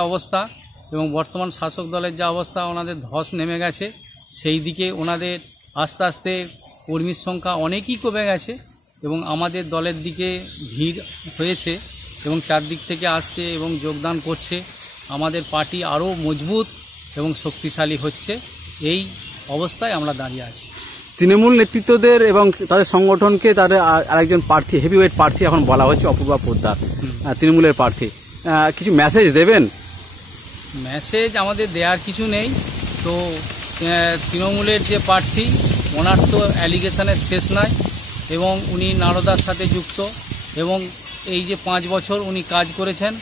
অবস্থা এবং বর্তমান শাসক দলের যা অবস্থা ওনাদের ধস নেমে গেছে। সেই দিকে ওনাদের আস্তে আস্তে কর্মীর সংখ্যা অনেকই কমে গেছে এবং আমাদের দলের দিকে ভিড় হয়েছে এবং চারদিক থেকে আসছে এবং যোগদান করছে। আমাদের পার্টি আরও মজবুত এবং শক্তিশালী হচ্ছে। এই অবস্থায় আমরা দাঁড়িয়ে আছি। তৃণমূল নেতৃত্বদের এবং তাদের সংগঠনকে তাদের আর- আরেকজন প্রার্থী হেভিওয়েট প্রার্থী এখন বলা হচ্ছে অপূর্বা পোদ্দার তৃণমূলের প্রার্থী। কিছু মেসেজ দেবেন? মেসেজ আমাদের দেওয়ার কিছু নেই। তো তৃণমূলের যে প্রার্থী, ওনার তো অ্যালিগেশনের শেষ নাই এবং উনি নারদার সাথে যুক্ত এবং এই যে পাঁচ বছর উনি কাজ করেছেন,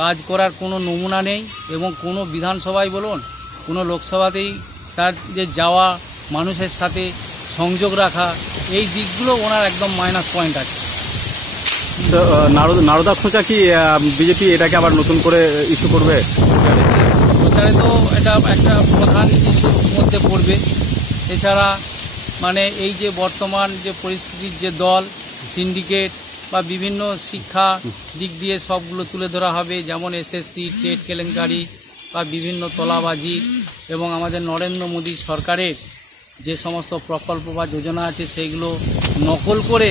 কাজ করার কোনো নমুনা নেই এবং কোনো বিধানসভায় বলুন, কোনো লোকসভাতেই তার যে যাওয়া, মানুষের সাথে সংযোগ রাখা, এই দিকগুলো ওনার একদম মাইনাস পয়েন্ট আছে। নারদা খোঁচা কি বিজেপি এটাকে আবার নতুন করে ইস্যু করবে? প্রচারে তো এটা একটা প্রধান ইস্যুর মধ্যে পড়বে। এছাড়া মানে এই যে বর্তমান যে পরিস্থিতির যে দল সিন্ডিকেট বা বিভিন্ন শিক্ষা দিক দিয়ে সবগুলো তুলে ধরা হবে, যেমন এসএসসি টেট কেলেঙ্কারি বা বিভিন্ন তোলাবাজি এবং আমাদের নরেন্দ্র মোদী সরকারের যে সমস্ত প্রকল্প বা যোজনা আছে সেইগুলো নকল করে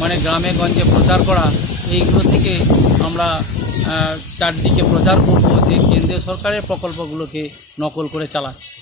মানে গ্রামে গঞ্জে প্রচার করা, এইগুলো থেকে আমরা চারদিকে প্রচার করব যে কেন্দ্রীয় সরকারের প্রকল্পগুলোকে নকল করে চালাচ্ছে।